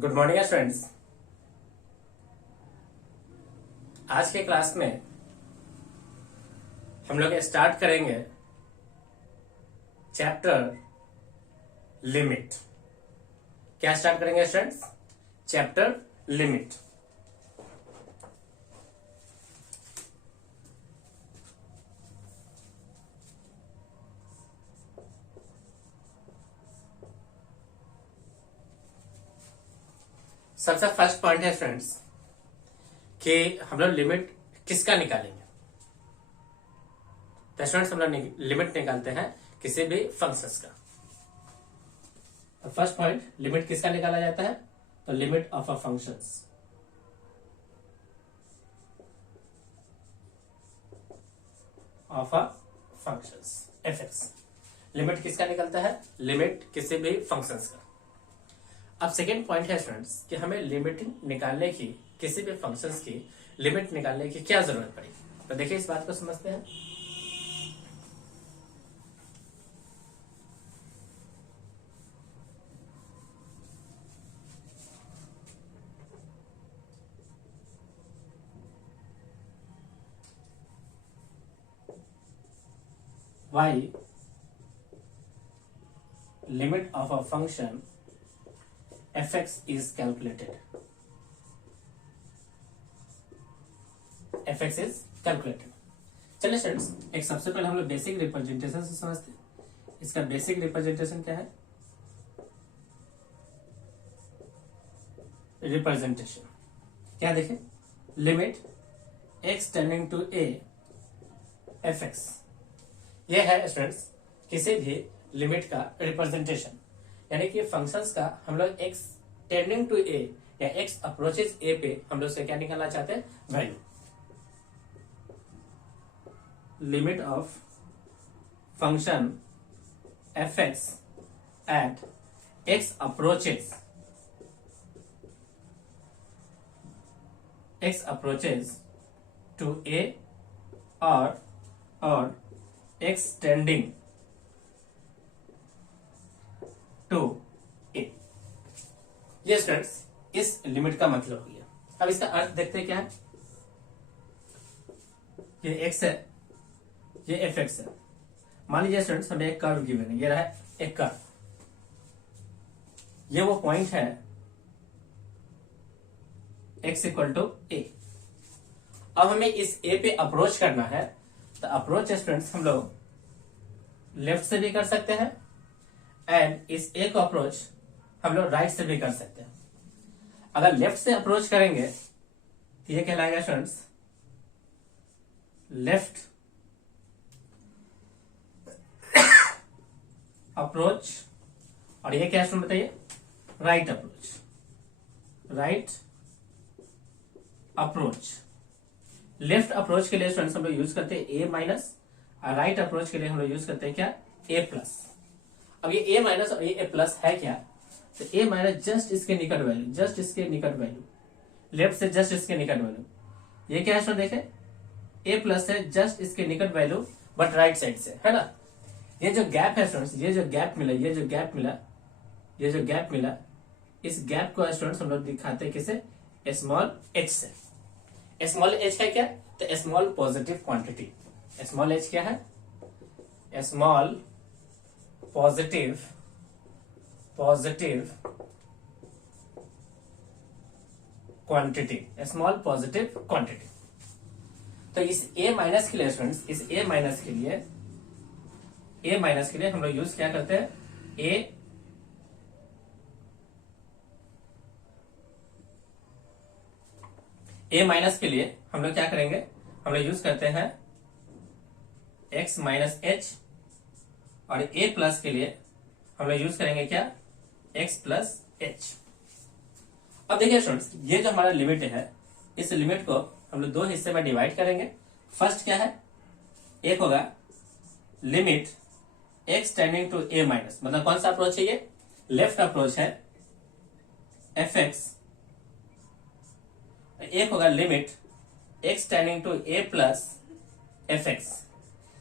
Good morning students. आज के class में हम लोग स्टार्ट करेंगे चैप्टर लिमिट। क्या स्टार्ट करेंगे स्टूडेंट्स? Chapter limit. सबसे फर्स्ट पॉइंट है स्टूडेंट्स कि हम लोग लिमिट किसका निकालेंगे। तो स्टूडेंट्स हम लोग लिमिट निकालते हैं किसी भी फंक्शंस का। तो फर्स्ट पॉइंट, लिमिट किसका निकाला जाता है? तो limit of a functions. Of a functions F limit किसका निकलता है? लिमिट किसी भी फंक्शंस का। अब सेकेंड पॉइंट है स्टूडेंट्स कि हमें लिमिट निकालने की, किसी भी फंक्शंस की लिमिट निकालने की क्या जरूरत पड़ी। तो देखिए इस बात को समझते हैं। Why limit of a function fx is calculated। fx is calculated। चलिए स्टूडेंट्स, एक सबसे पहले हम लोग बेसिक रिप्रेजेंटेशन से समझते हैं। इसका बेसिक रिप्रेजेंटेशन क्या है? रिप्रेजेंटेशन क्या देखें? Limit x tending to a fx। यह है स्टूडेंट्स किसी भी लिमिट का रिप्रेजेंटेशन, यानी कि फंक्शंस का हम लोग x टेंडिंग टू a या x अप्रोचेस a पे हम लोग से क्या निकालना चाहते हैं? वैल्यू। Limit of function fx at x approaches to a और x टेंडिंग टू ए। ये स्टूडेंट्स इस लिमिट का मतलब हो गया। अब इसका अर्थ देखते हैं क्या है। ये x है, ये fx है। मान लीजिए स्टूडेंट्स हमें एक कर्व गिवन है, ये रहा एक कर्व, ये वो पॉइंट है x इक्वल टू ए। अब हमें इस a पे अप्रोच करना है, तो अप्रोच स्टूडेंट्स हम लोग लेफ्ट से भी कर सकते हैं एंड इस ए को अप्रोच हम लोग राइट से भी कर सकते हैं। अगर लेफ्ट से अप्रोच करेंगे तो ये कहलाएगा स्टूडेंट्स लेफ्ट अप्रोच, और ये क्या स्टूडेंट बताइए? Right approach. Right approach, left approach के लिए स्टूडेंट्स हम लोग यूज करते हैं ए माइनस, और राइट अप्रोच के लिए हम लोग यूज करते हैं क्या? ए प्लस। अब ये a माइनस और ये a प्लस है क्या? तो a माइनस जस्ट इसके निकट वैल्यू, जस्ट इसके निकट वैल्यू, लेफ्ट से जस्ट इसके निकट वैल्यू। ये क्या है स्टूडेंट देखें? a प्लस है जस्ट इसके निकट वैल्यू बट राइट साइड से, है ना। ये जो गैप है स्टूडेंट्स, ये जो गैप मिला, ये जो गैप मिला, इस गैप को स्टूडेंट्स हम लोग दिखाते हैं किसे? स्मॉल h से। स्मॉल h है क्या? तो small positive quantity. Small h क्या है? Small positive quantity, small positive quantity. तो इस a माइनस के लिए स्टूडेंट्स, इस a माइनस के लिए हम लोग यूज क्या करते हैं? a माइनस के लिए हम लोग क्या करेंगे? हम लोग यूज करते हैं x माइनस h, और a प्लस के लिए हम लोग यूज करेंगे क्या? x plus h। अब देखिए स्टूडेंट्स, ये जो हमारा लिमिट है, इस लिमिट को हम लोग दो हिस्से में डिवाइड करेंगे। फर्स्ट क्या है? एक होगा limit x tending to a minus, मतलब कौन सा अप्रोच है? ये लेफ्ट अप्रोच है fx। एक होगा limit x tending to a plus fx।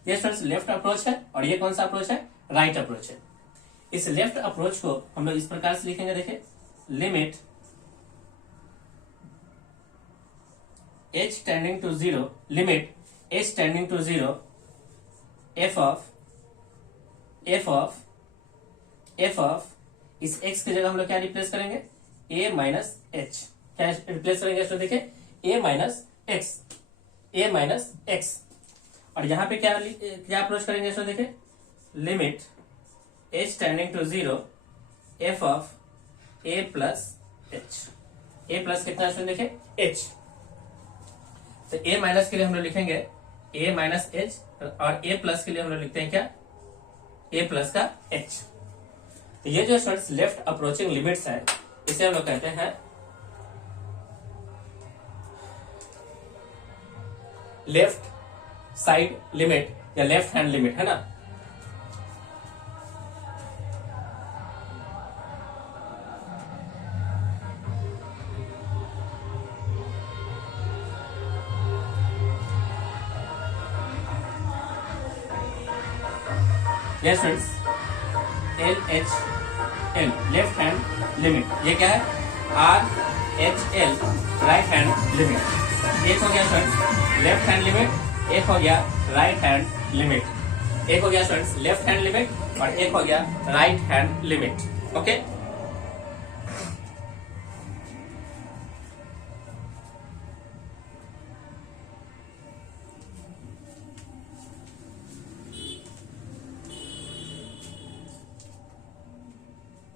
ये स्टूडेंट्स लेफ्ट अप्रोच है, और ये कौन सा अप्रोच है? राइट अप्रोच है। इस लेफ्ट अप्रोच को हम लोग इस प्रकार से लिखेंगे, देखिए limit h tending to zero, limit h tending to zero f of इस x की जगह हम लोग क्या रिप्लेस करेंगे, a माइनस एच। क्या रिप्लेस करेंगे इसमें, देखिए a माइनस एक्स। और यहां पे क्या अप्रोच करेंगे इसमें, देखिए limit h tending to zero f of a plus h. a plus कितना इसमें देखिए h, तो a माइनस के लिए हम लोग लिखेंगे a माइनस एच, और a प्लस के लिए हम लोग लिखते हैं क्या, a प्लस का h। तो ये जो स्टूडेंट्स लेफ्ट अप्रोचिंग लिमिट्स है, इसे हम लोग कहते हैं लेफ्ट साइड लिमिट या लेफ्ट हैंड लिमिट, है ना। Yes friends, LHL left hand limit, ये क्या है, RHL राइट हैंड लिमिट। एक हो गया फ्रेंड्स लेफ्ट हैंड लिमिट, एक हो गया राइट हैंड लिमिट। एक हो गया फ्रेंड्स लेफ्ट हैंड लिमिट और एक हो गया राइट हैंड लिमिट। ओके,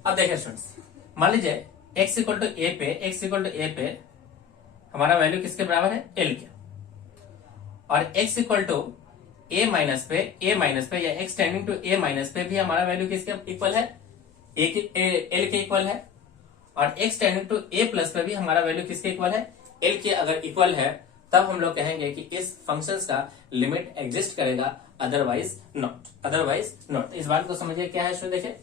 अब देखिए स्टूडेंट्स, मान लीजिए x इक्वल टू ए पे हमारा वैल्यू किसके बराबर है, l के, और x equal to a minus पे या x tending to a minus पे भी हमारा वैल्यू किसके इक्वल है, l के इक्वल है, और x tending to a plus पे भी हमारा वैल्यू किसके इक्वल है, l के अगर इक्वल है, तब हम लोग कहेंगे कि इस फंक्शंस का लिमिट एग्जिस्ट करेगा, अदरवाइज नॉट। इस बात को समझिए क्या है इसमें, देखिए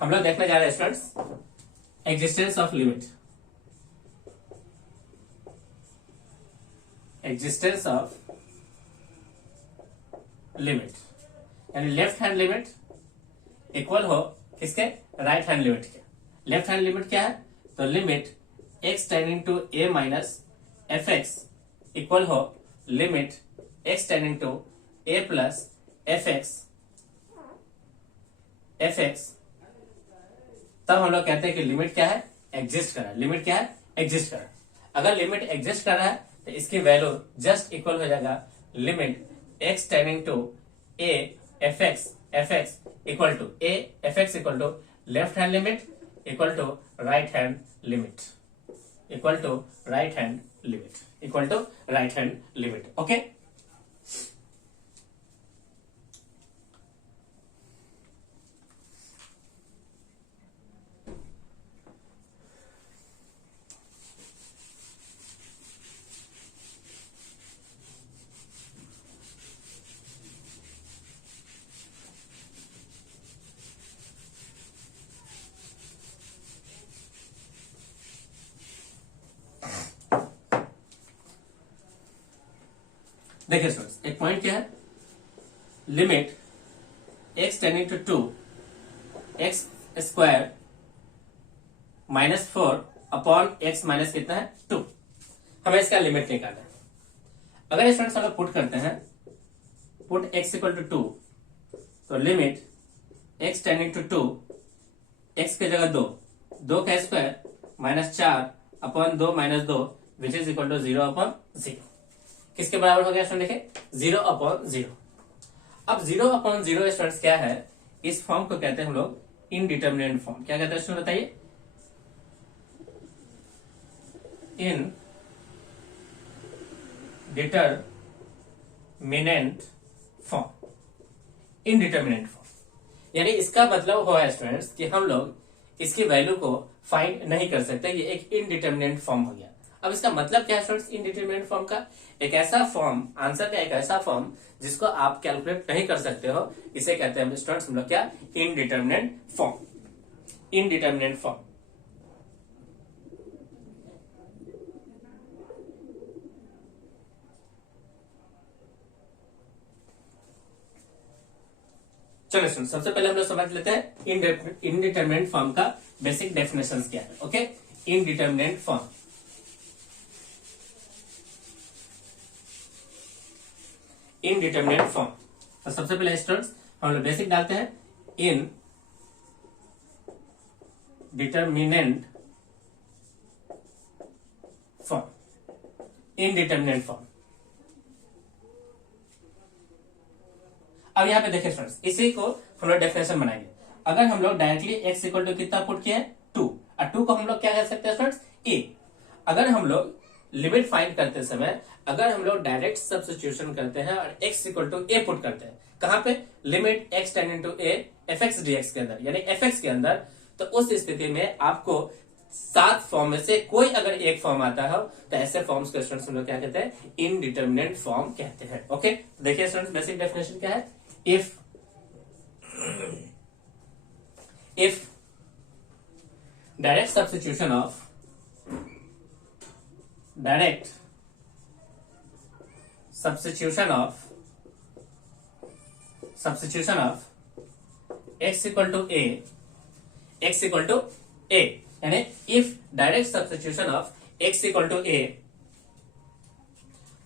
हम लोग देखने जा रहे हैं स्टूडेंट्स एग्जिस्टेंस ऑफ लिमिट, यानी लेफ्ट हैंड लिमिट इक्वल हो किसके, राइट हैंड लिमिट के। लेफ्ट हैंड लिमिट क्या है, तो limit x tending to a minus F x equal हो limit x tending to a plus F X. तब हम लोग कहते हैं कि लिमिट क्या है, एग्जिस्ट कर रहा है। लिमिट क्या है, एग्जिस्ट कर रहा है। अगर लिमिट एग्जिस्ट कर रहा है तो इसकी वैल्यू जस्ट इक्वल हो जाएगा limit x tending to a f x equal to a f x equal to left hand limit equal to right hand limit okay. देखिए स्टूडेंट्स, एक पॉइंट क्या है, limit x tending to 2 x square minus 4 upon x minus कितना है 2, हमें इसका limit निकालना है। अगर स्टूडेंट्स हम लोग पुट करते हैं, पुट x इक्वल टू 2, तो limit x tending to 2 x की जगह 2 का square minus 4 upon 2 minus 2 which is equal to 0 upon 0, किसके बराबर हो गया स्टूडेंट, देखिए 0 अपॉन 0। अब 0 अपॉन 0 स्टूडेंट्स क्या है, इस फॉर्म को कहते हैं हम लोग इनडिटर्मिनेंट फॉर्म। क्या कहते हैं स्टूडेंट, बताइए, इनडिटर्मिनेंट फॉर्म। यानी इसका मतलब हुआ है स्टूडेंट्स कि हम लोग इसकी वैल्यू को फाइंड नहीं कर सकते, ये एक इनडिटर्मिनेंट फॉर्म हो गया। अब इसका मतलब क्या है स्टूडेंट्स, इनडिटरमिनेट फॉर्म का, एक ऐसा फॉर्म, आंसर का एक ऐसा फॉर्म जिसको आप कैलकुलेट नहीं कर सकते हो, इसे कहते हैं स्टूडेंट्स हम लोग क्या, इनडिटरमिनेट फॉर्म। चलो सुन, सबसे पहले हम लोग समझ लेते हैं इनडिटरमिनेट फॉर्म का बेसिक डेफिनेशन क्या है। Okay, indeterminate form. Indeterminate form, तो सबसे पहले स्टूडेंट्स हम लोग बेसिक डालते हैं, इन डिटरमिनेंट फॉर्म, इनडिटरमिनेट फॉर्म। अब यहाँ पे देखिए फ्रेंड्स, इसी को हम लोग डेफिनेशन बनाएंगे। अगर हम लोग डायरेक्टली x इक्वल टू कितना पुट किया है 2, और 2 को हम लोग क्या कह सकते हैं फ्रेंड्स, a। अगर हम लोग लिमिट फाइंड करते समय अगर हम लोग डायरेक्ट सब्स्टिट्यूशन करते हैं और x equal to a put करते हैं, कहां पे, limit x tending to a fx dx के अंदर, यानी fx के अंदर, तो उस स्थिति में आपको 7 फॉर्म में से कोई अगर एक फॉर्म आता है तो ऐसे फॉर्म्स को स्टूडेंट्स हम लोग क्या कहते हैं, इनडिटरमिनेट फॉर्म कहते हैं। ओके, देखिए स्टूडेंट्स बेसिक डेफिनेशन क्या है, if direct substitution of x equal to a, यानी if direct substitution of x equal to a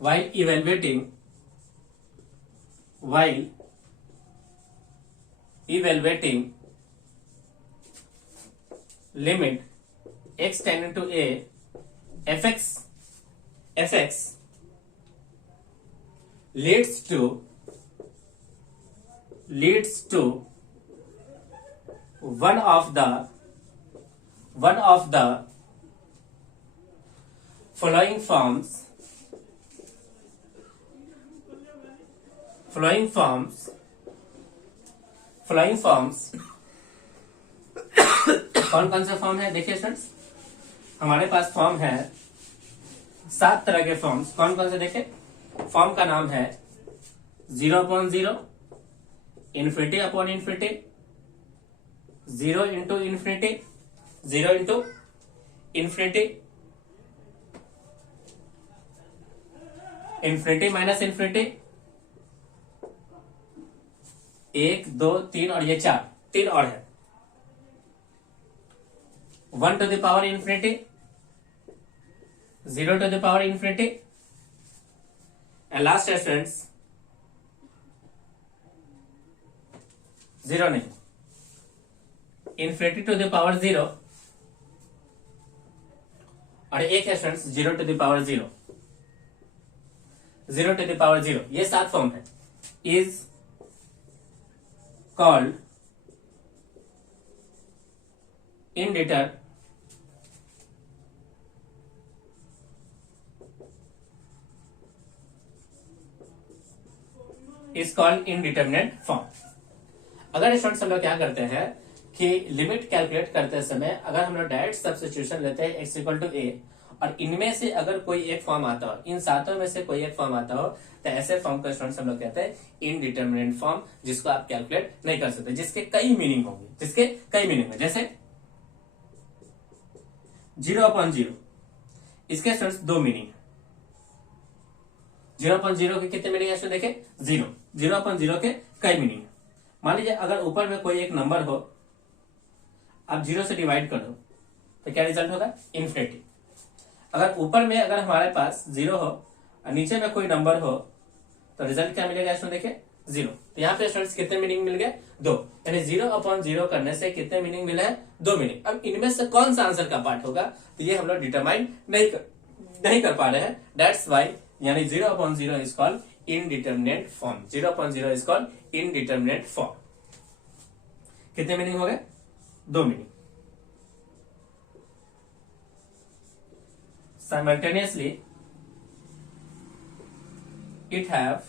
while evaluating limit x tending to a fx leads to one of the following forms कौन कौन सा form है, देखिए students हमारे पास form है 7 तरह के फॉर्म्स। कौन कौन से देखे, फॉर्म का नाम है 0/0, infinity upon infinity, 0 into infinity, 0 into infinity, infinity minus infinity, 1 2 3 और ये 3 और है, 1 to the power infinity, 0 to the power infinity, and last है फ्रेंड्स 0 नहीं, infinity to the power 0, और एक है friends 0 to the power 0, 0 to the power 0। ये 7 फॉर्म है, is called indeterminate is called indeterminate form. अगर स्टूडेंट्स हम लोग क्या करते हैं कि लिमिट कैलकुलेट करते समय अगर हम लोग डायरेक्ट सब्स्टिट्यूशन लेते हैं x इक्वल टू a, और इनमें से अगर कोई एक फॉर्म आता हो, इन 7 में से कोई एक फॉर्म आता हो, तो ऐसे फॉर्म को स्टूडेंट्स हम लोग कहते हैं इनडिटरमिनेट फॉर्म, जिसको आप कैलकुलेट नहीं कर सकते, जिसके कई मीनिंग होंगे, जैसे 0/0, इसके स्टूडेंट्स 2 मीनिंग है। 0/0 के कितने मीनिंग है, देखे 0/0 के कई मीनिंग है। मान लीजिए अगर ऊपर में कोई एक नंबर हो, आप 0 से डिवाइड कर दो तो क्या रिजल्ट होगा, इन्फिनिटी। अगर ऊपर में अगर हमारे पास 0 हो और नीचे में कोई नंबर हो तो रिजल्ट क्या मिलेगा, इसमें देखे 0। तो यहाँ पे स्टूडेंट्स कितने मीनिंग मिल गए, 2, यानी 0/0 करने से कितने मीनिंग मिला है, 2 मीनिंग। अब इनमें से कौन सा आंसर का पार्ट होगा, तो ये हम लोग डिटरमाइन नहीं कर पा रहे हैं, दैट्स वाई, यानी 0/0 is called indeterminate form, 0/0 is called indeterminate form. कितने मीनिंग हो गए, 2 meaning. Simultaneously it have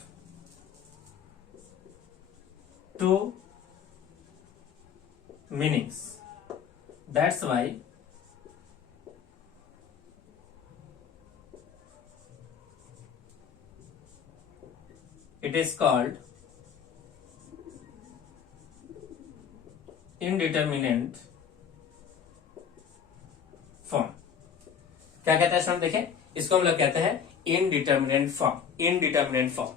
2 meanings, that's why it is called indeterminate form। क्या कहते हैं स्टूडेंट, देखें इसको हम लोग कहते हैं इनडिटरमिनेट फॉर्म, इनडिटरमिनेट फॉर्म।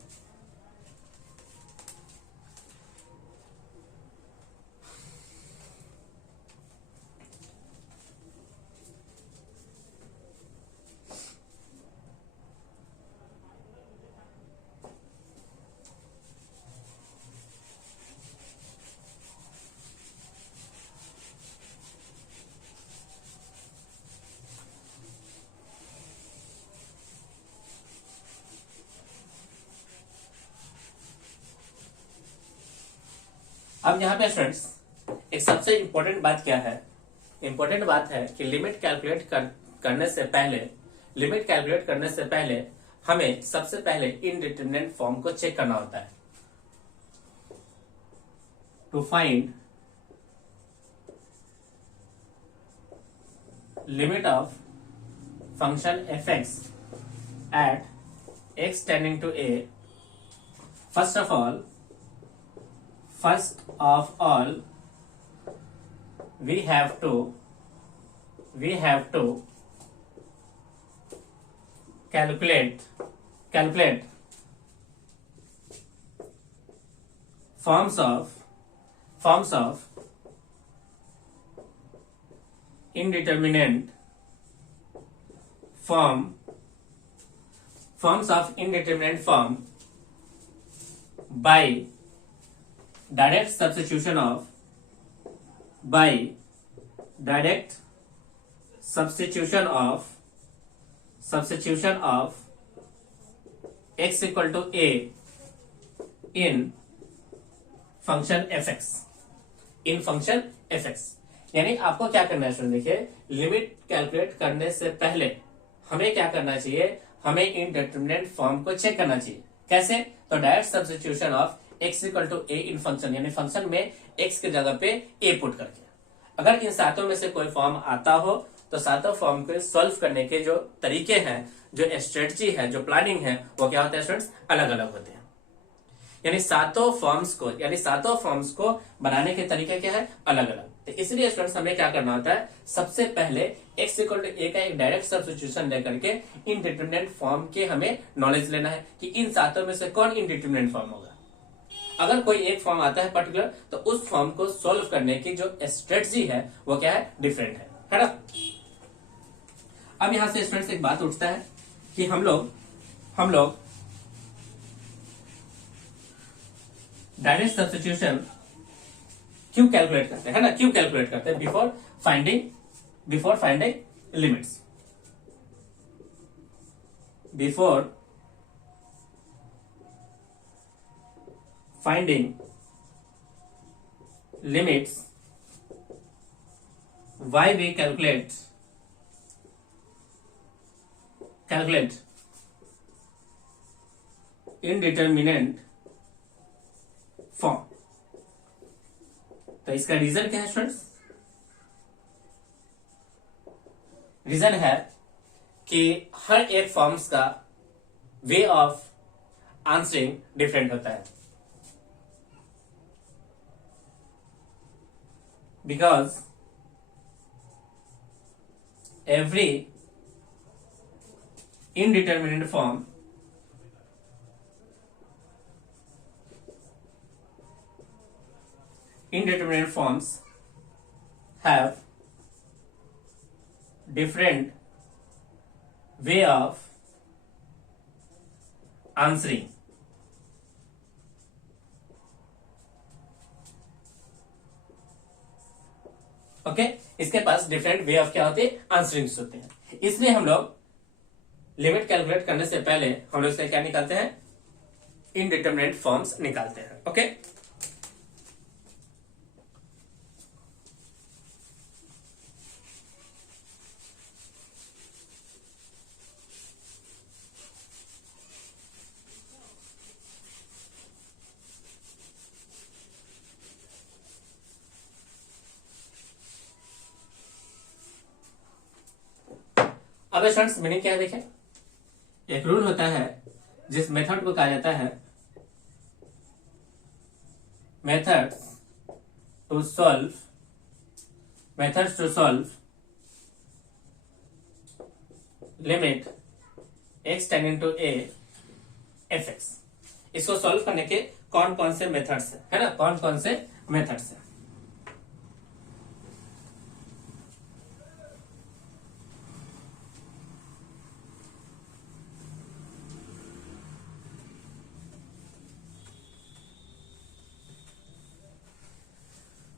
अब यहाँ पे स्टूडेंट्स एक सबसे इंपॉर्टेंट बात क्या है, इंपॉर्टेंट बात है कि लिमिट कैलकुलेट करने से पहले हमें सबसे पहले इनडिटरमिनेट फॉर्म को चेक करना होता है। To find limit of function fx at x tending to a, first of all we have to calculate forms of indeterminate form by direct substitution of x equal to a in function fx। यानी आपको क्या करना है student, देखिए limit calculate करने से पहले हमें क्या करना चाहिए, हमें इनडिटरमिनेट फॉर्म को चेक करना चाहिए। कैसे? तो direct substitution of x equal to a in function, यानी फंक्शन में x की जगह पे a पुट करके। अगर इन सातों में से कोई फॉर्म आता हो तो सातों फॉर्म को सॉल्व करने के जो तरीके हैं, जो स्ट्रेटजी है, जो प्लानिंग है, वो क्या होता है स्टूडेंट्स, अलग अलग होते हैं। यानी सातों फॉर्म्स को बनाने के तरीके क्या है, अलग अलग। तो इसलिए स्टूडेंट्स हमें क्या करना होता है, सबसे पहले x इक्वल टू a का एक डायरेक्ट सब्स्टिट्यूशन लेकर के इनडिटरमिनेट फॉर्म के हमें नॉलेज लेना है कि इन सातों में से कौन इनडिटरमिनेट फॉर्म होगा। अगर कोई एक फॉर्म आता है पर्टिकुलर, तो उस फॉर्म को सोल्व करने की जो स्ट्रेटजी है वो क्या है, डिफरेंट है ना। अब यहां से स्टूडेंट्स एक बात उठता है कि हम लोग डायरेक्ट सब्स्टिट्यूशन क्यों कैलकुलेट करते हैं, है ना, क्यों कैलकुलेट करते हैं before finding limits. Before finding limits, why we calculate indeterminate form. तो इसका रीजन क्या है स्टूडेंट्स? रीजन है कि हर एक फॉर्म्स का वे ऑफ आंसरिंग डिफरेंट होता है। Because every indeterminate forms have different way of answering। Okay इसके पास डिफरेंट वे ऑफ क्या होते हैं, आंसरिंग्स होते हैं। इसलिए हम लोग लिमिट कैलकुलेट करने से पहले हम लोग इसका क्या निकालते हैं, इनडिटरमिनेट फॉर्म्स निकालते हैं। ओके अब स्टूडेंट्स मीनिंग क्या है, देखें एक रूल होता है जिस मेथड को कहा जाता है methods to solve limit x tending to a fx। इसको सॉल्व करने के कौन कौन से मेथड्स है ना, कौन कौन से मेथड्स है।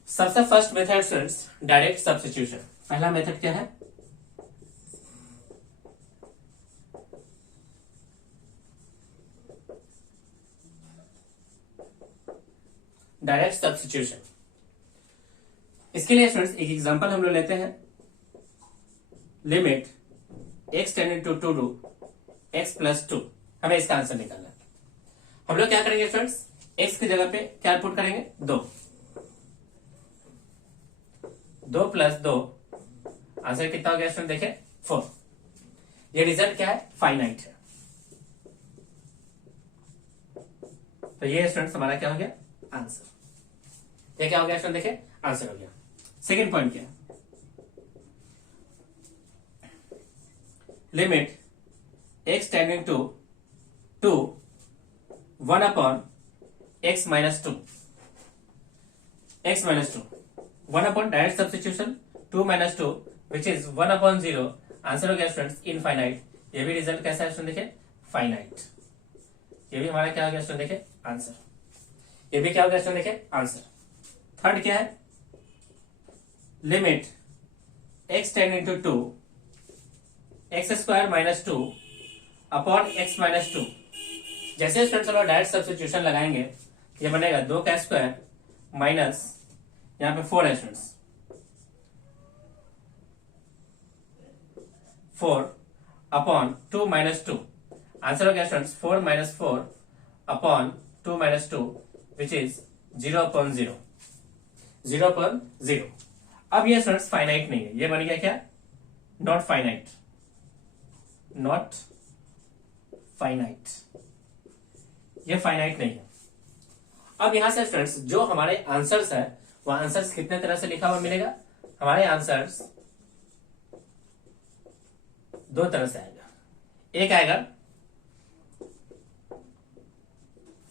सबसे first method students direct substitution. पहला मेथड क्या है, डायरेक्ट सब्स्टिट्यूशन। इसके लिए स्टूडेंट्स एक एग्जांपल हम लोग लेते हैं। Limit x tending to x plus 2, हमें इसका आंसर निकालना है। हम लोग क्या करेंगे स्टूडेंट्स, x की जगह पे क्या पुट करेंगे, 2 प्लस 2, आंसर कितना हो गया स्टूडेंट, देखें 4। ये रिजल्ट क्या है, फाइनाइट है। तो ये स्टूडेंट्स हमारा क्या हो गया, आंसर। ये क्या हो गया स्टूडेंट, देखें आंसर हो गया। सेकेंड पॉइंट क्या है, limit x tending to 1 upon x minus 2, 1 upon direct substitution, 2 minus 2 which is 1 upon 0, answer हो गया स्टूडेंट्स इनफाइनाइट। ये भी रिजल्ट कैसा है स्टूडेंट, देखिए फाइनाइट। ये भी हमारा क्या हो गया स्टूडेंट, देखिए आंसर। ये भी क्या हो गया स्टूडेंट, देखिए आंसर। थर्ड क्या है, limit x tending to x square minus 2 upon x minus 2। जैसे स्टूडेंट्स हम लोग डायरेक्ट सब्स्टिट्यूशन लगाएंगे, ये बनेगा 2 का स्क्वायर माइनस यहां पे 4 है स्टूडेंट्स, 4 अपॉन 2 माइनस 2, आंसर हो गया students 4 minus 4 upon 2 minus 2 which is 0 upon 0, 0 upon 0। अब ये स्टूडेंट्स फाइनाइट नहीं है, ये बन गया क्या, नॉट फाइनाइट, नॉट फाइनाइट, ये फाइनाइट नहीं है। अब यहां से स्टूडेंट्स जो हमारे आंसर्स है, वो आंसर्स कितने तरह से लिखा हुआ मिलेगा, हमारे आंसर्स 2 तरह से आएगा। एक आएगा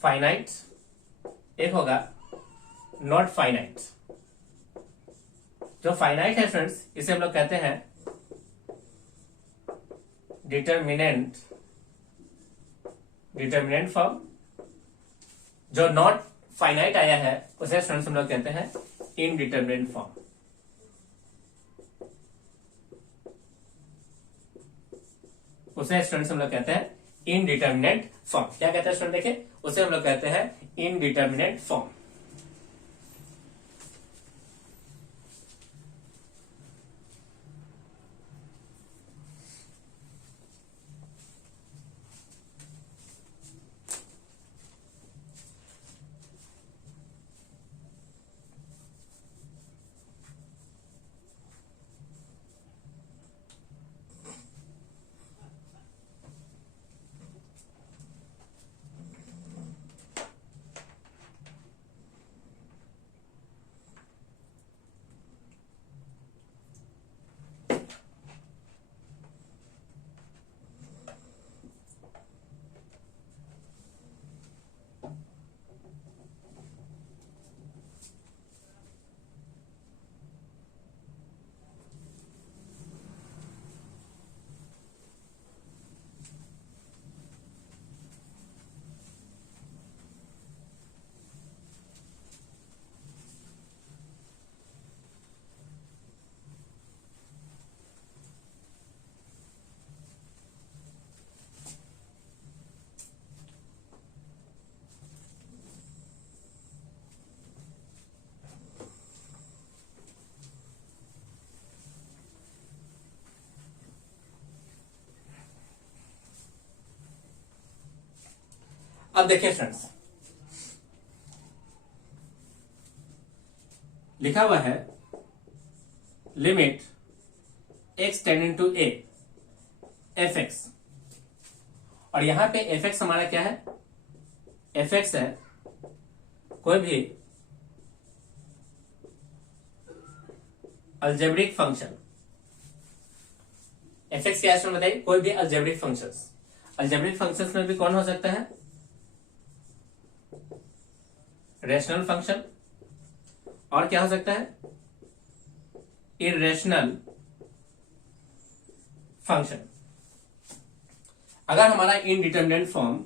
फाइनाइट, एक होगा नॉट फाइनाइट। जो फाइनाइट है स्टूडेंट्स, इसे हम लोग कहते हैं डिटर्मिनेंट फॉर्म। जो नॉट फाइनाइट आया है उसे स्टूडेंट्स हम लोग कहते हैं इनडिटर्मिनेंट फॉर्म। उसे स्टूडेंट्स हम लोग कहते हैं इनडिटर्मिनेंट फॉर्म। क्या कहते हैं स्टूडेंट, देखिए उसे हम लोग कहते हैं इनडिटर्मिनेंट फॉर्म। अब देखिए फ्रेंड्स, लिखा हुआ है limit x tending to a fx, और यहां पे fx हमारा क्या है, fx है कोई भी अलजेब्रिक फंक्शन। fx क्या है बताइए, कोई भी अलजेब्रिक फंक्शंस। अलजेब्रिक फंक्शंस में भी कौन हो सकता है, रेशनल फंक्शन, और क्या हो सकता है, इरेशनल फंक्शन। अगर हमारा indeterminate form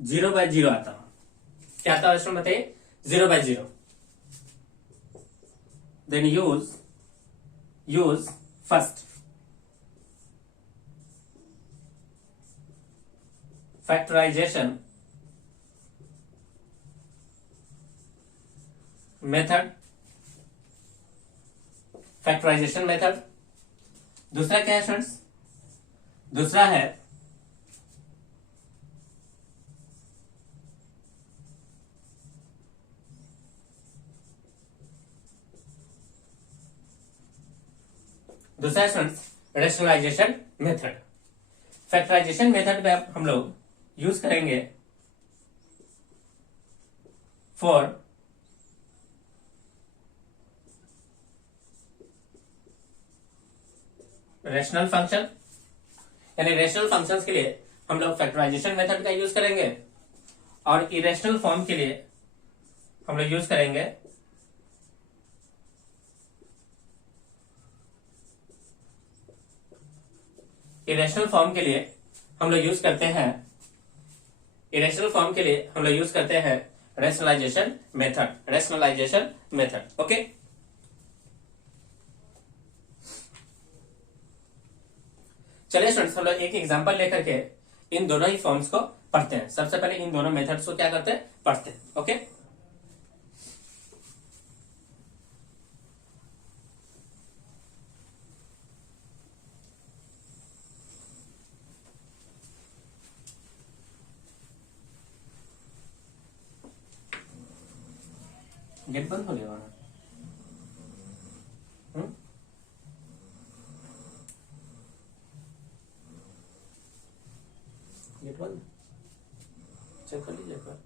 zero by zero आता हो, क्या आता है बताइए, 0/0, then use first factorisation method, factorisation method. दूसरा क्या है स्टूडेंट्स? दूसरा है students rationalisation method. Factorisation method में अब हम लोग यूज करेंगे फॉर रेशनल फंक्शन, यानी रेशनल फंक्शंस के लिए हम लोग फैक्टराइजेशन मेथड का यूज करेंगे और इरेशनल फॉर्म के लिए हम लोग यूज करेंगे इरेशनल फॉर्म के लिए हम लोग यूज करते हैं इरेशनल फॉर्म के लिए हम लोग यूज करते हैं rationalisation method, rationalisation method. Okay, चलिए स्टूडेंट्स हम लोग एक एग्जांपल लेकर के इन दोनों ही फॉर्म्स को पढ़ते हैं। सबसे पहले इन दोनों मेथड्स को क्या करते हैं? पढ़ते हैं। ओके, गेट बंद हो गया वहां। गेट बंद, चेक कर लीजिए एक बार।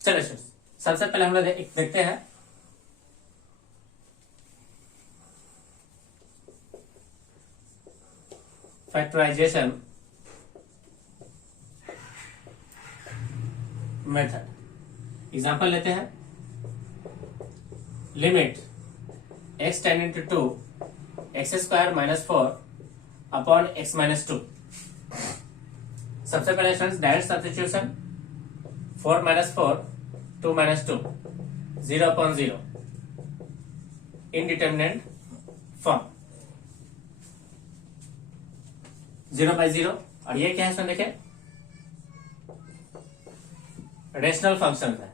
चलिए सबसे पहले हम लोग देखते हैं फैक्टराइजेशन मेथड। एग्जांपल लेते हैं, limit x tending to 2 x square minus 4 upon x minus 2। सबसे पहले students direct substitution, 4 minus 4 2 minus 2 0 upon 0 indeterminate form 0/0। और ये क्या है स्टूडेंट? देखिए रेशनल फंक्शन है,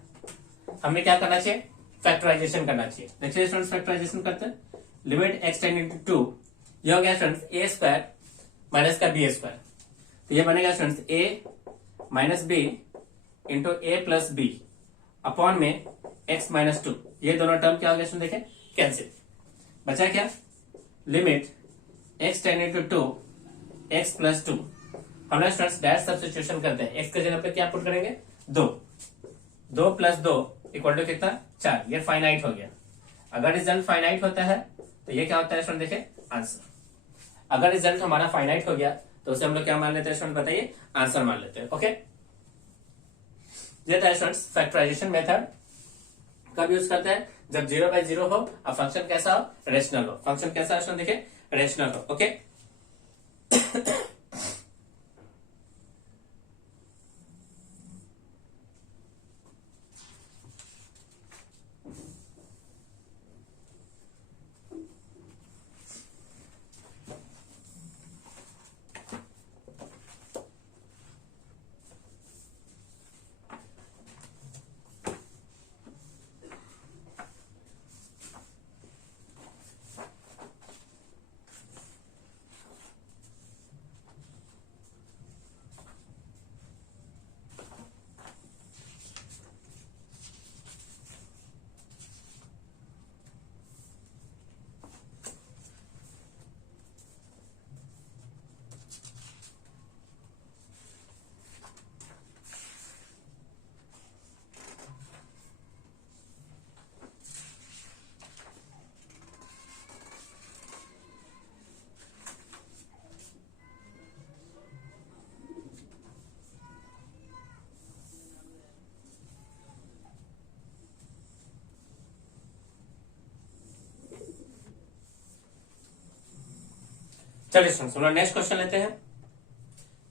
हमें क्या करना चाहिए? फैक्टराइजेशन करना चाहिए। देखिए स्टूडेंट्स फैक्टराइजेशन करते हैं, लिमिट x टेंडिंग टू 2, ये हो गया स्टूडेंट्स a स्क्वायर माइनस का b स्क्वायर, तो ये बनेगा students a minus b into a plus b upon में x माइनस 2। ये दोनों टर्म क्या हो गया स्टूडेंट? देखें कैंसिल, बचा क्या? Limit x tending to 2 x plus 2। हम लोग स्टूडेंट्स डायरेक्ट सब्स्टिट्यूशन करते हैं, x के जगह पे क्या पुट करेंगे? 2 प्लस 2 इक्वल टू कितना? 4। ये फाइनाइट हो गया। अगर रिजल्ट फाइनाइट होता है तो ये क्या होता है स्टूडेंट? देखिए आंसर। अगर रिजल्ट हमारा फाइनाइट हो गया तो उसे हम लोग क्या मान लेते हैं स्टूडेंट? बताइए, आंसर मान लेते हैं। ओके, ये था स्टूडेंट्स फैक्टराइजेशन मेथड। कब यूज करते हैं? जब 0/0 हो और फंक्शन कैसा हो? रेशनल हो। फंक्शन कैसा है स्टूडेंट? देखिए रेशनल हो। ओके, चलिए सुनो नेक्स्ट क्वेश्चन लेते हैं।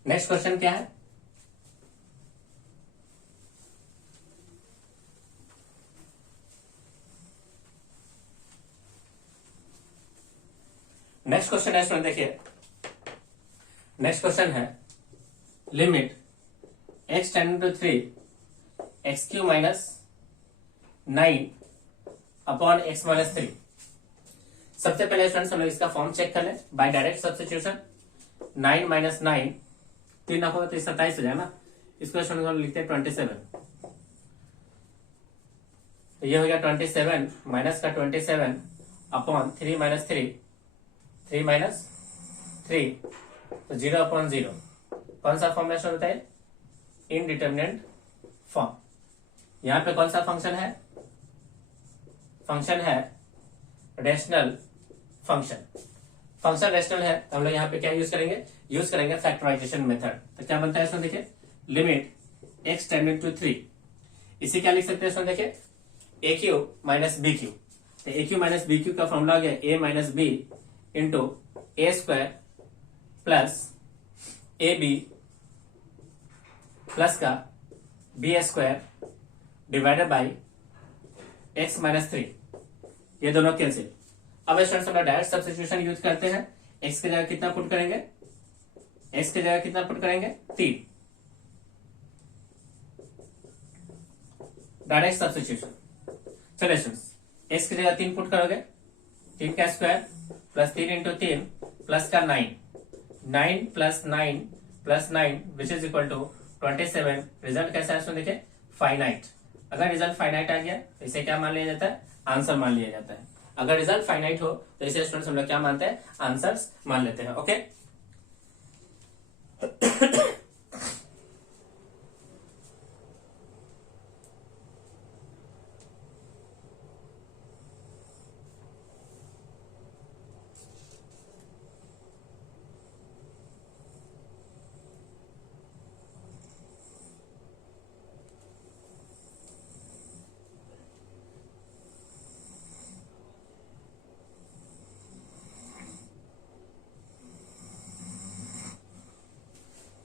नेक्स्ट क्वेश्चन क्या है? नेक्स्ट क्वेश्चन है स्टूडेंट, देखिए नेक्स्ट क्वेश्चन है limit x tending to 3 x cube minus 9 upon x minus 3। सबसे पहले स्टूडेंट्स हम लोग इसका फॉर्म चेक कर लें बाय डायरेक्ट सब्स्टिट्यूशन। 9 माइनस 9 3 रखोगे तो 27 हो जाए ना। इसको स्टूडेंट्स हम लिखते हैं 27। तो ये हो गया 27 माइनस का 27 अपॉन 3 माइनस 3 माइनस 3 तो 0 अपॉन 0। कौन सा फॉर्मेशन होता है? Indeterminate form. यहां पे कौन सा फंक्शन है? फंक्शन है रेशनल फंक्शन। फंक्शन रेशनल है तो हम लोग यहाँ पे क्या यूज करेंगे? यूज करेंगे फैक्टराइजेशन मेथड। तो क्या बनता है इसमें? देखिए लिमिट एक्स टेंडिंग टू 3, इसे क्या लिख सकते हैं इसमें? देखिए A Q minus B Q. तो A Q minus B Q का फॉर्मूला आ गया A minus B into A square plus A B plus का B square divided by X minus 3। ये दोनों कैंसिल। अब स्टूडेंट्स हम डायरेक्ट सब्स्टिट्यूशन यूज करते हैं। एक्स की जगह कितना पुट करेंगे? एक्स की जगह कितना पुट करेंगे? 3। Direct substitution. चलिए स्टूडेंट्स एक्स की जगह 3 पुट करोगे, 3 का स्क्वायर प्लस 3 इंटू 3 प्लस का 9 plus 9 which is equal to 27। Result कैसा है इसमें? देखिए फाइनाइट। अगर रिजल्ट फाइनाइट आ गया तो इसे क्या मान लिया जाता है? आंसर मान लिया जाता है। अगर रिजल्ट फाइनाइट हो तो इसे स्टूडेंट्स हम लोग क्या मानते हैं? आंसर्स मान लेते हैं। ओके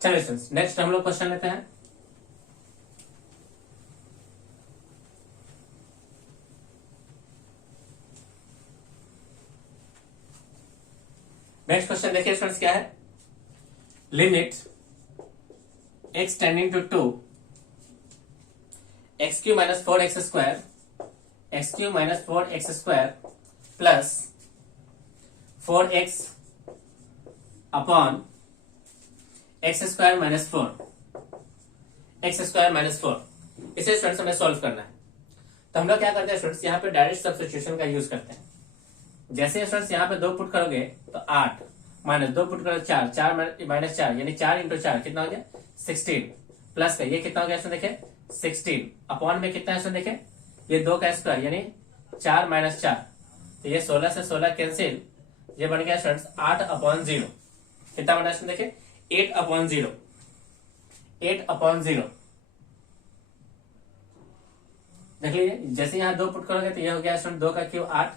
चलिए स्टूडेंट्स नेक्स्ट हम लोग क्वेश्चन लेते हैं। नेक्स्ट क्वेश्चन देखिए स्टूडेंट्स क्या है? Limit x tending to 2 x cube minus 4 x square x cube minus 4 x square plus 4 x upon x square minus 4 x square minus 4। इसे स्टूडेंट्स हमें सॉल्व करना है। तो हम लोग क्या करते हैं स्टूडेंट्स? यहाँ पे डायरेक्ट सब्स्टिट्यूशन का यूज करते हैं। जैसे स्टूडेंट्स यहाँ पे 2 पुट करोगे तो 8 माइनस 2 पुट करोगे 4 माइनस 4 यानी 4 इंटू 4 कितना हो गया? 16 प्लस का ये कितना हो गया इसमें? देखे 16 अपॉन में कितना है इसमें? देखे ये 2 का स्क्वायर यानी 4 माइनस 4 तो ये 16 से 16 कैंसिल। ये बन गया स्टूडेंट्स 8 अपॉन 0। कितना बना इसमें? देखे 8 अपॉन 0 देख लीजिए। जैसे यहाँ 2 पुट करोगे तो ये हो गया स्टूडेंट 2 का क्यूब 8,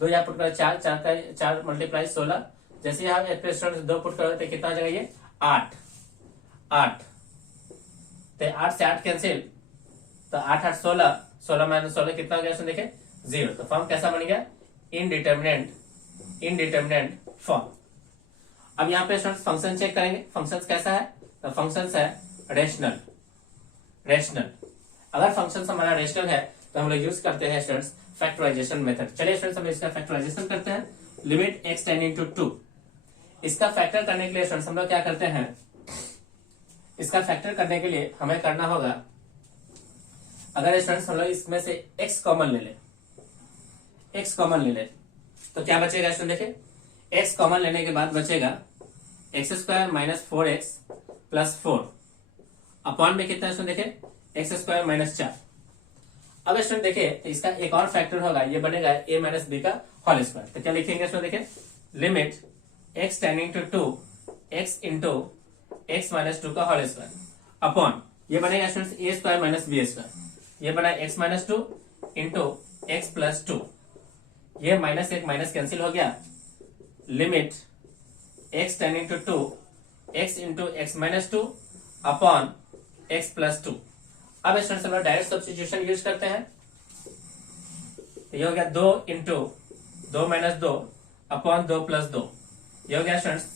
2 यहाँ पुट करोगे 4 का 4 मल्टीप्लाई 16। जैसे यहाँ स्टूडेंट 2 पुट करोगे तो कितना हो जाएगा? ये 8 तो 8 से 8 कैंसिल तो 8 8 16 माइनस 16 कितना हो गया इसमें? देखे 0। तो फॉर्म कैसा बन गया? Indeterminate form. अब यहाँ पे स्टूडेंट्स फंक्शन चेक करेंगे। फंक्शन कैसा है? तो फंक्शन है रेशनल। अगर फंक्शन हमारा रेशनल है तो हम लोग यूज करते हैं स्टूडेंट्स फैक्टराइजेशन मेथड। चलिए स्टूडेंट्स हम इसका फैक्टराइजेशन करते हैं। लिमिट एक्स टेंडिंग टू 2, इसका फैक्टर करने के लिए स्टूडेंट्स हम लोग क्या करते हैं? इसका फैक्टर करने के लिए हमें करना होगा, अगर स्टूडेंट्स हम लोग इसमें से x कॉमन ले ले तो क्या बचेगा स्टूडेंट? देखिए x कॉमन लेने के बाद बचेगा x square minus 4x plus 4 upon में कितना स्टूडेंट? देखिए एक्स स्क्वायर माइनस 4। अब स्टूडेंट देखिए इसका एक और फैक्टर होगा, ये बनेगा a माइनस बी का होल स्क्वायर। तो क्या लिखेंगे स्टूडेंट? देखिए limit x tending to 2 x into x minus 2 का होल स्क्वायर अपॉन ये बनेगा student a square minus b square. ये बना x minus 2 into x plus 2। ये माइनस एक माइनस कैंसिल हो गया। Limit x tending to 2 x into x minus 2 upon x plus 2। अब स्टूडेंट्स हम लोग डायरेक्ट सब्स्टिट्यूशन यूज करते हैं। ये हो गया 2 इंटू 2 माइनस 2 अपॉन 2 प्लस 2। ये हो गया students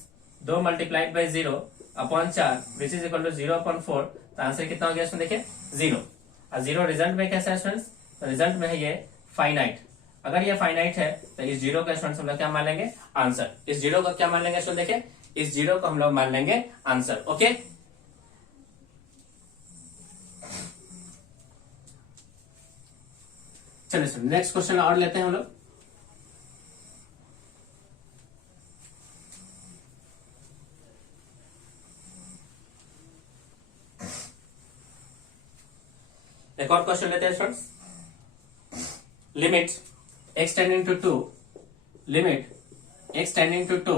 2 multiplied by 0 upon 4 which is equal to 0/4। तो आंसर कितना हो गया स्टूडेंट देखिए 0। और 0 रिजल्ट में कैसा है स्टूडेंट्स, तो रिजल्ट में है ये फाइनाइट। अगर ये फाइनाइट है तो इस 0 का स्टूडेंट्स हम लोग क्या मान लेंगे आंसर। इस 0 को क्या मान लेंगे स्टूडेंट देखिए, इस 0 को हम लोग मान लेंगे आंसर। ओके, चलिए स्टूडेंट नेक्स्ट क्वेश्चन और लेते हैं हम लोग। एक और क्वेश्चन लेते हैं students. Limit x tending to 2, limit x tending to 2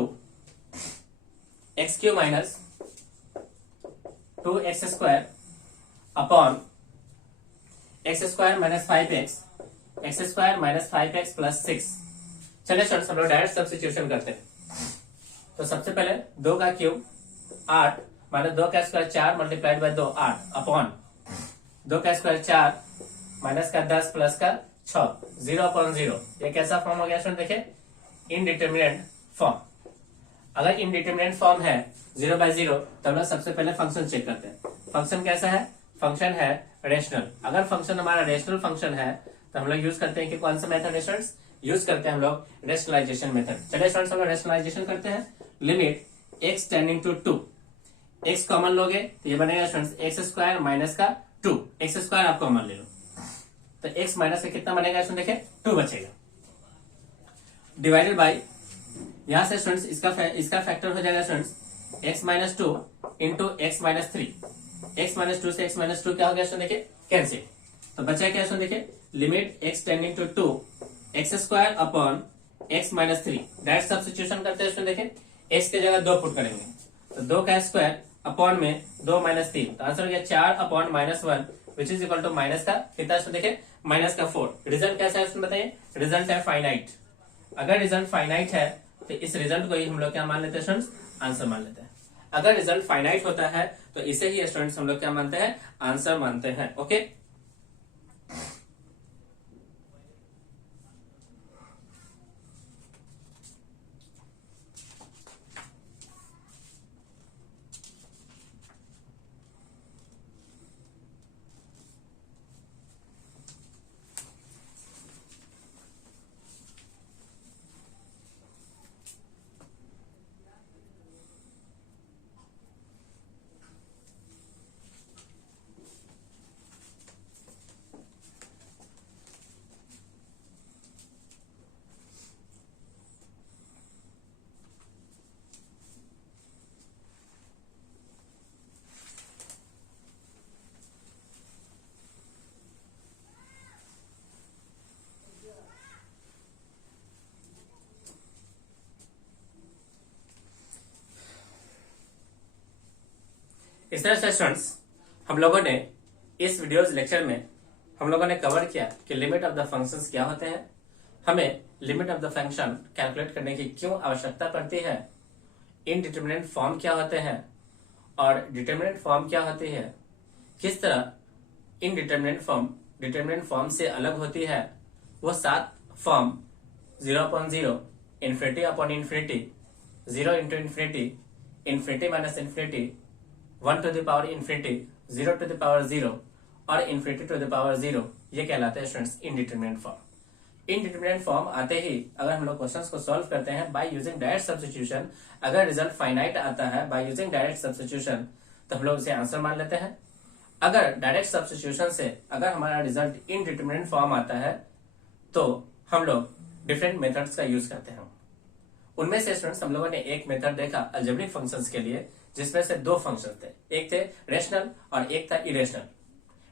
x cube minus 2x square upon x square minus 5x, x square minus 5x plus 6। चलिए स्टूडेंट्स हम लोग डायरेक्ट सब्स्टिट्यूशन करते हैं। तो सबसे पहले 2 का क्यूब 8 माइनस 2 का स्क्वायर 4 मल्टीप्लाइड बाय 2 8 अपॉन 2 का स्क्वायर 4 माइनस का 10 प्लस का 6 0/0। ये कैसा फॉर्म हो गया स्टूडेंट देखिए इनडिटरमिनेट फॉर्म। अगर इनडिटरमिनेट फॉर्म है 0/0 तो हम लोग सबसे पहले फंक्शन चेक करते हैं। फंक्शन कैसा है, फंक्शन है रेशनल। अगर फंक्शन हमारा रेशनल फंक्शन है तो हम लोग यूज करते हैं कि कौन सा मेथड है स्टूडेंट्स, यूज करते हैं हम लोग रेशनलाइजेशन मेथड। चलिए स्टूडेंट्स हम लोग रेशनलाइजेशन करते हैं। Limit x tending to 2, x common लोगे तो ये बनेगा स्टूडेंट्स एक्स स्क्वायर माइनस का 2, एक्स स्क्वायर आप कॉमन ले लो तो x माइनस से कितना बनेगा स्टूडेंट देखिए 2 बचेगा, डिवाइडेड बाई यहां से स्टूडेंट्स इसका फैक्टर हो जाएगा students x minus 2 into x minus 3। x minus 2 से x माइनस 2 क्या हो गया स्टूडेंट देखिए कैंसिल। तो बचा क्या स्टूडेंट देखिए limit x tending to 2 x square upon x minus 3। Direct substitution करते हैं स्टूडेंट देखिए x की जगह 2 पुट करेंगे तो 2 का स्क्वायर अपॉन में 2 माइनस 3। तो आंसर हो गया 4 अपॉन minus 1 which is equal to minus का कितना स्टूडेंट देखिए माइनस का 4। रिजल्ट कैसा है स्टूडेंट बताइए, रिजल्ट है फाइनाइट। अगर रिजल्ट फाइनाइट है तो इस रिजल्ट को ही हम लोग क्या मान लेते हैं स्टूडेंट्स आंसर मान लेते हैं। अगर रिजल्ट फाइनाइट होता है तो इसे ही स्टूडेंट्स हम लोग क्या मानते हैं आंसर मानते हैं। ओके, इस तरह से स्टूडेंट्स हम लोगों ने इस वीडियोस लेक्चर में हम लोगों ने कवर किया कि लिमिट ऑफ द फंक्शंस क्या होते हैं, हमें limit of the function calculate करने की क्यों आवश्यकता पड़ती है, इनडिटरमिनेट फॉर्म क्या होते हैं और डिटरमिनेट फॉर्म क्या होती है, किस तरह इनडिटरमिनेट फॉर्म डिटरमिनेट फॉर्म से अलग होती है, वो 7 form 0/0, infinity upon infinity, 0 into infinity, infinity minus infinity, 1 to the power infinity, 0 to the power 0 और इन्फिनिटी टू द पावर 0, ये कहलाते हैं students indeterminate form. Indeterminate form आते ही अगर हम लोग क्वेश्चंस को सॉल्व करते हैं बाय यूजिंग डायरेक्ट सब्स्टिट्यूशन, अगर रिजल्ट फाइनाइट आता है बाय यूजिंग डायरेक्ट सब्स्टिट्यूशन तो हम लोग उसे आंसर मान लेते हैं। अगर डायरेक्ट सब्स्टिट्यूशन से अगर हमारा रिजल्ट इनडिटरमिनेट फॉर्म आता है तो हम लोग डिफरेंट मेथड्स का यूज करते हैं। उनमें से स्टूडेंट्स हम लोगों ने एक मेथड देखा अलजेब्रिक फंक्शंस के लिए जिसमें से 2 फंक्शन थे, एक थे रेशनल और एक था इरेशनल।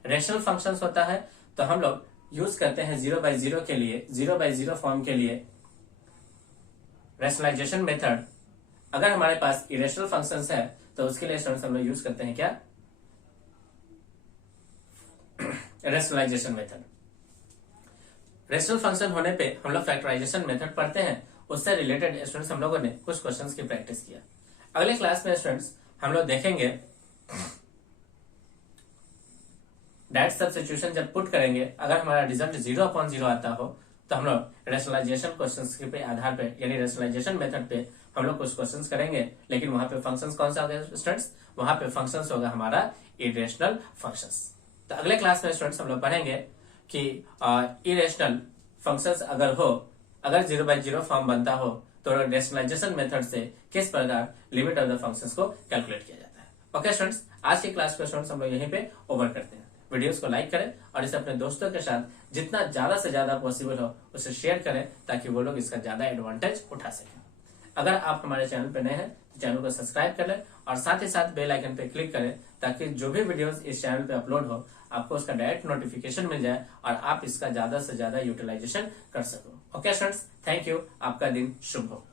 रेशनल फंक्शंस होता है तो हम लोग यूज करते हैं 0/0 के लिए, 0/0 फॉर्म के लिए रेशनलाइजेशन मेथड। अगर हमारे पास इरेशनल फंक्शंस है तो उसके लिए स्टूडेंट्स हम लोग यूज करते हैं क्या रेशनलाइजेशन मेथड। रेशनल फंक्शन होने पे हम लोग फैक्टराइजेशन मेथड पढ़ते हैं, उससे रिलेटेड स्टूडेंट्स हम लोगों ने कुछ क्वेश्चंस की प्रैक्टिस किया। अगले क्लास में स्टूडेंट्स हम लोग देखेंगे डायरेक्ट सब्स्टिट्यूशन जब पुट करेंगे अगर हमारा रिजल्ट 0/0 आता हो तो हम लोग रेशनलाइजेशन क्वेश्चंस के पे आधार पे यानी रेशनलाइजेशन मेथड पे हम लोग कुछ क्वेश्चंस करेंगे, लेकिन वहां पे फंक्शंस कौन सा होगा स्टूडेंट्स, वहां पे फंक्शंस होगा हमारा इरेशनल फंक्शंस। तो अगले क्लास में स्टूडेंट्स हम लोग पढ़ेंगे कि इरेशनल फंक्शंस अगर 0/0 फॉर्म बनता हो तो रेशनलाइजेशन मेथड से किस प्रकार लिमिट ऑफ द फंक्शंस को कैलकुलेट किया जाता है। ओके स्टूडेंट्स, आज की क्लास को स्टूडेंट्स हम लोग यहीं पे ओवर करते हैं। वीडियोस को लाइक करें और इसे अपने दोस्तों के साथ जितना ज्यादा से ज्यादा पॉसिबल हो उसे शेयर करें, ताकि वो लोग इसका ज्यादा एडवांटेज उठा सकें। अगर आप हमारे चैनल पर नए हैं तो चैनल को सब्सक्राइब कर लें और साथ ही साथ बेल आइकन पे क्लिक करें, ताकि जो भी वीडियोस इस चैनल पे अपलोड हो आपको उसका डायरेक्ट नोटिफिकेशन मिल जाए और आप इसका ज्यादा से ज्यादा यूटिलाइजेशन कर सको। ओके स्टूडेंट्स, थैंक यू, आपका दिन शुभ हो।